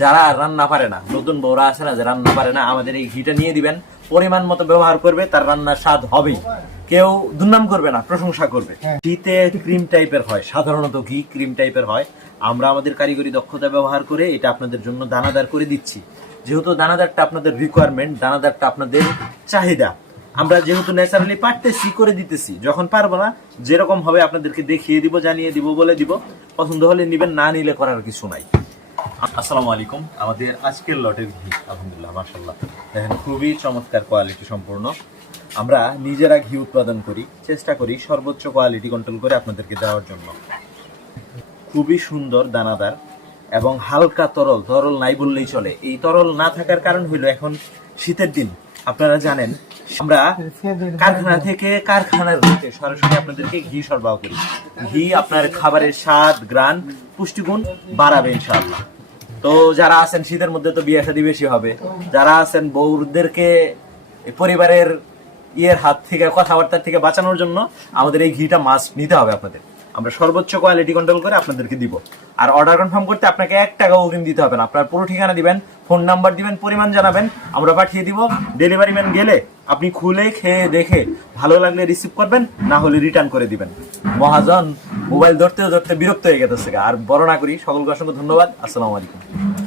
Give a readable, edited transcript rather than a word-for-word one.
যারা রান্না পারে না, নতুন বউরা আছে না যে রান্না পারে না, আমাদের এই ঘিটা নিয়ে দিবেন, পরিমাণ মতো ব্যবহার করবে, তার রান্নার স্বাদ হবেই। কেউ দুর্নাম করবে না, প্রশংসা করবে। ঘিতে ক্রিম টাইপের হয়, সাধারণত ঘি ক্রিম টাইপের হয়। আমরা আমাদের কারিগরি দক্ষতা ব্যবহার করে এটা আপনাদের জন্য দানাদার করে দিচ্ছি। যেহেতু দানাদারটা আপনাদের রিকোয়ারমেন্ট, দানাদারটা আপনাদের চাহিদা, আমরা যেহেতু ন্যাচারালি পারতেছি করে দিতেছি। যখন পারবো না, যেরকম হবে আপনাদেরকে দেখিয়ে দিব, জানিয়ে দিব, বলে দিব। পছন্দ হলে নিবেন, না নিলে করার কিছু নাই। আসসালামু আলাইকুম। আমাদের আজকের লটের ঘি আলহামদুলিল্লাহ মাশাআল্লাহ দেখেন, খুবই চমৎকার কোয়ালিটি সম্পূর্ণ। আমরা নিজেরা ঘি উৎপাদন করি, চেষ্টা করি সর্বোচ্চ কোয়ালিটি কন্ট্রোল করে আপনাদেরকে দেওয়ার জন্য। খুবই সুন্দর দানাদার এবং হালকা তরল, তরল নাই বললেই চলে। এই তরল না থাকার কারণ হইলো এখন শীতের দিন, আপনারা জানেন আমরা কারখানা থেকে কারখানার রুটে সরাসরি আপনাদেরকে ঘি সরবরাহ করি। ঘি আপনার খাবারের স্বাদ, গ্রান, পুষ্টিগুণ বাড়াবে ইনশাআল্লাহ। তো যারা আছেন শীতের মধ্যে তো বিয়ে শাদী বেশি হবে, যারা আছেন বউদেরকে পরিবারের হাত থেকে, কথাবার্তা থেকে বাঁচানোর জন্য আমাদের এই ঘিটা মাস্ট নিতে হবে আপনাদের। আমরা সর্বোচ্চ কোয়ালিটি কন্ট্রোল করে আপনাদেরকে দিব। আর অর্ডার কনফার্ম করতে আপনাকে 1 টাকাও অগ্রিম দিতে হবে না। আপনার পুরো ঠিকানা দিবেন, ফোন নাম্বার দিবেন, পরিমাণ জানাবেন, আমরা পাঠিয়ে দিব। ডেলিভারি ম্যান গেলে আপনি খুলে খেয়ে দেখে ভালো লাগলে রিসিভ করবেন, না হলে রিটার্ন করে দিবেন। মহাজন মোবাইল ধরতে ধরতে বিরক্ত হয়ে গেছে। আর বড় না করি, সকলকে অসংখ্য ধন্যবাদ। আসসালামু আলাইকুম।